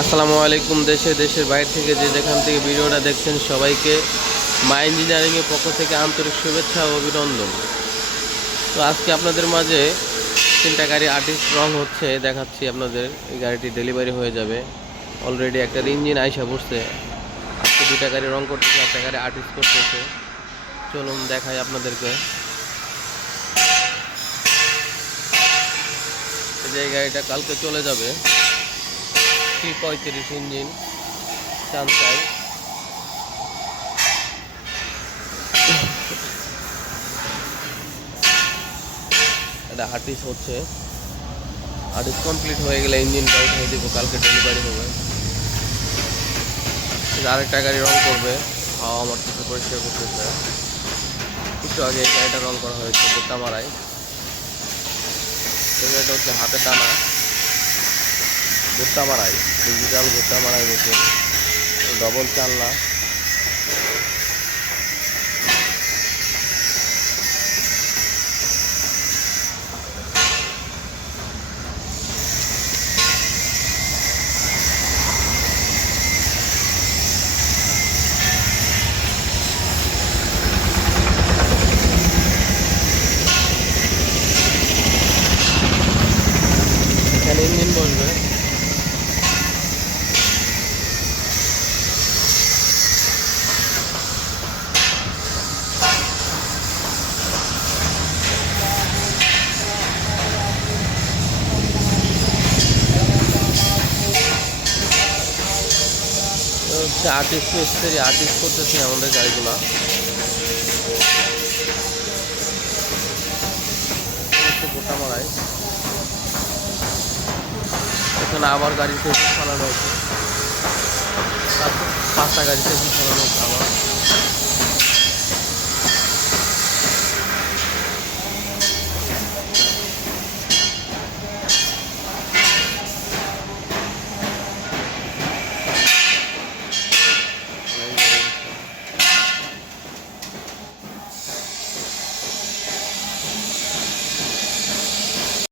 আসসালামু আলাইকুম, দেশে, দেশের বাইরে থেকে যে যেখান থেকে ভিডিওটা দেখছেন সবাইকে, মা ইঞ্জিনিয়ারিংয়ের পক্ষ থেকে আন্তরিক শুভেচ্ছা ও অভিনন্দন। তো আজকে আপনাদের মাঝে তিনটা গাড়ি আর্টিস্ট রং হচ্ছে, দেখাচ্ছি আপনাদের, এই গাড়িটি ডেলিভারি হয়ে যাবে। অলরেডি একটা ইঞ্জিন আইসা বসছে আজকে দুইটা গাড়ি রং করতেছে, একটা গাড়ি আর্টিস্ট করতেছে। চলুন দেখাই আপনাদেরকে। যে এই গাড়িটা কালকে চলে যাবে। টি পঁয়ত্রিশ ইঞ্জিন চান্সাই এটা হার্টিস হচ্ছে। হার্টিস কমপ্লিট হয়ে গেলে ইঞ্জিনটা উঠিয়ে দিব, কালকে ডেলিভারি হবে। আরেকটা গাড়ি রং করবে। হাওয়া আমার কিছু পরিষ্কার করতেছে। একটু আগে এই গাড়িটা রং করা হয়েছে বোটা মারায়। গাড়িটা হচ্ছে হাতে টানা। ভুট্টা মারাই ডিজিটাল ভুট্টা মারাই মেশিন ডবল চালনা। এখানে ইঞ্জিন হচ্ছে আর্টিস্ট মিস্ত্রি আর্টিস্ট করতেছে আমাদের গাড়িগুলো। এখানে আবার গাড়িতে চালানো হয়েছে পাঁচটা গাড়িতে চালানো হয়েছে আবার।